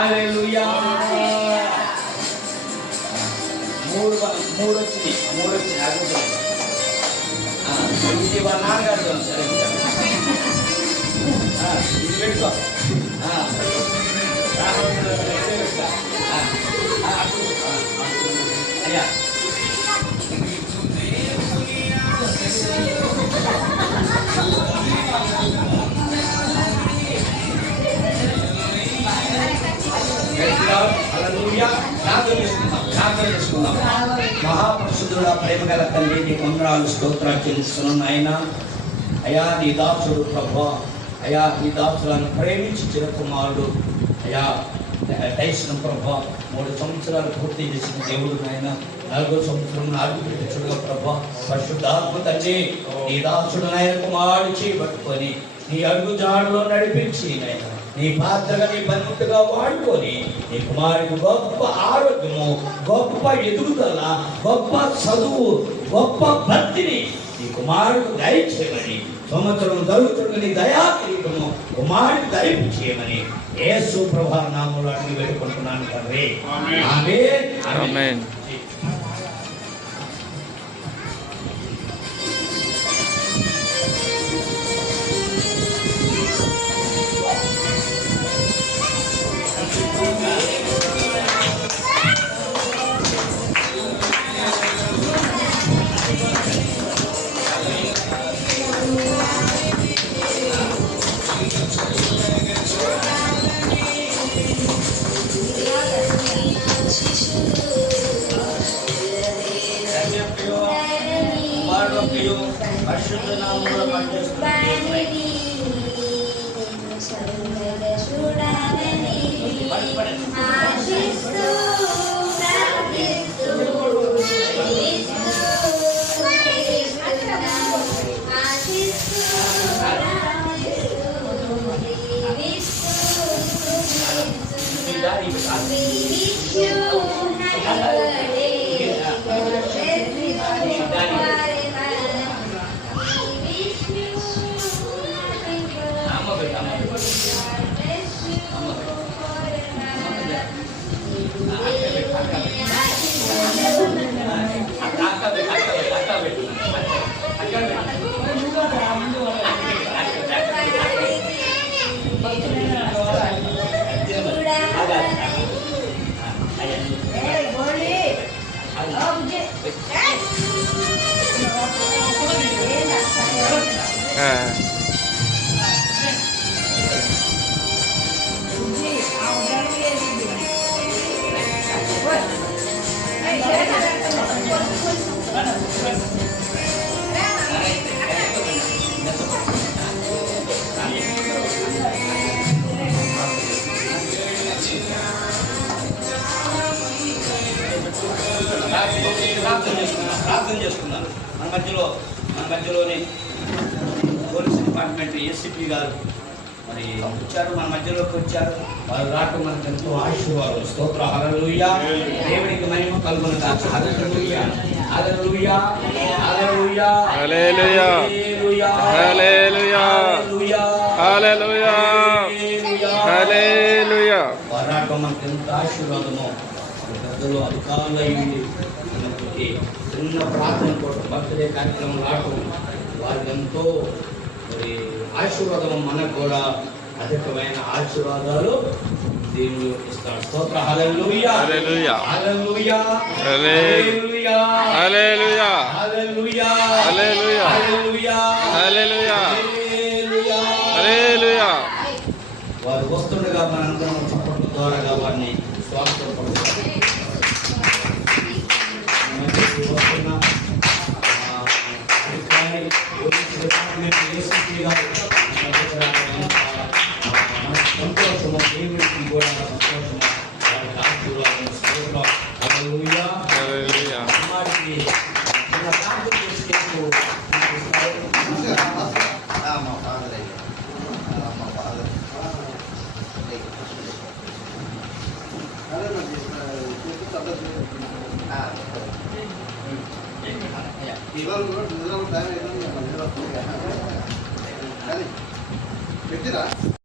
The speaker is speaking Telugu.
హల్లెలూయా. మూడు వచ్చింది ఇది వాళ్ళ నాన్నగారు సరే ఇది పెట్టుకో అయ్యా మహాపరిశుద్ధుడా, ప్రేమ గల తండ్రి, నీ వందనాలు స్తోత్రాలు చెల్లిస్తున్నాను ఆయన. అయ్యా నీ దాసుడు ప్రభా, అయ్యా నీ దాసులను ప్రేమించి చిరకుమారుడు అయ్యా దయచిన ప్రభా 3 సంవత్సరాలు పూర్తి చేసిన దేవుడు ఆయన 4వ సంవత్సరం అడుగుపెట్టుచుడుగా ప్రభా పరిశుద్ధాత్మ తండ్రి నీ దాసుడు నాయన కుమారుడు చేయబట్టుకొని నీ అడుగు జాడలో నడిపించి నాయన నీ పాత్రగా నీ పనిముట్టుగా వాడుకొని నీ కుమారుడికి గొప్ప ఆరోగ్యము, గొప్ప ఎదుగుదల, గొప్ప చదువు, గొప్ప భక్తిని నీ కుమారుడికి దయచేయమని సంవత్సరం జరుగుతున్న నీ దయా కిరీటము కుమారుడికి ధరించేయమని యేసు ప్రభు నామములో అడిగి వేడుకుంటున్నాను తండ్రి. ఆమేన్ ఆమేన్. పరిశుద్ధ నామములో ప్రార్థన చేసుకున్నారు. మన మధ్యలోని పోలీస్ డిపార్ట్మెంట్ ఏసీపీ గారు మరి వచ్చారు, మన మధ్యలోకి వచ్చారు. వారు రావటం మనకు ఎంతో ఆశీర్వాదం. స్తోత్ర హల్లెలూయా. దేవునికి మహిమ కలుగును గాక. హల్లెలూయా హల్లెలూయా హల్లెలూయా హల్లెలూయా హల్లెలూయా హల్లెలూయా హల్లెలూయా. వారు రావటం మనకు ఎంతో ఆశీర్వాదము. పెద్దలు అధికారులు అయ్యింది చిన్న ప్రార్థన కోసం బర్త్డే కార్యక్రమం రావటం వారికి ఎంతో మరి ఆశీర్వాదం. మనకు కూడా అధికమైన ఆశీర్వాదాలు దేవుడు ఇస్తాడు. స్తోత్ర హల్లెలూయా హల్లెలూయా హల్లెలూయా హల్లెలూయా హల్లెలూయా హల్లెలూయా హల్లెలూయా హల్లెలూయా హల్లెలూయా. వారు వస్తుండగా మనందరం చప్పట్ల ద్వారా వారిని స్వాగతపరుస్తాం. సంతోషము దేవుడికి కూడా సంతోషము పెట్టిరా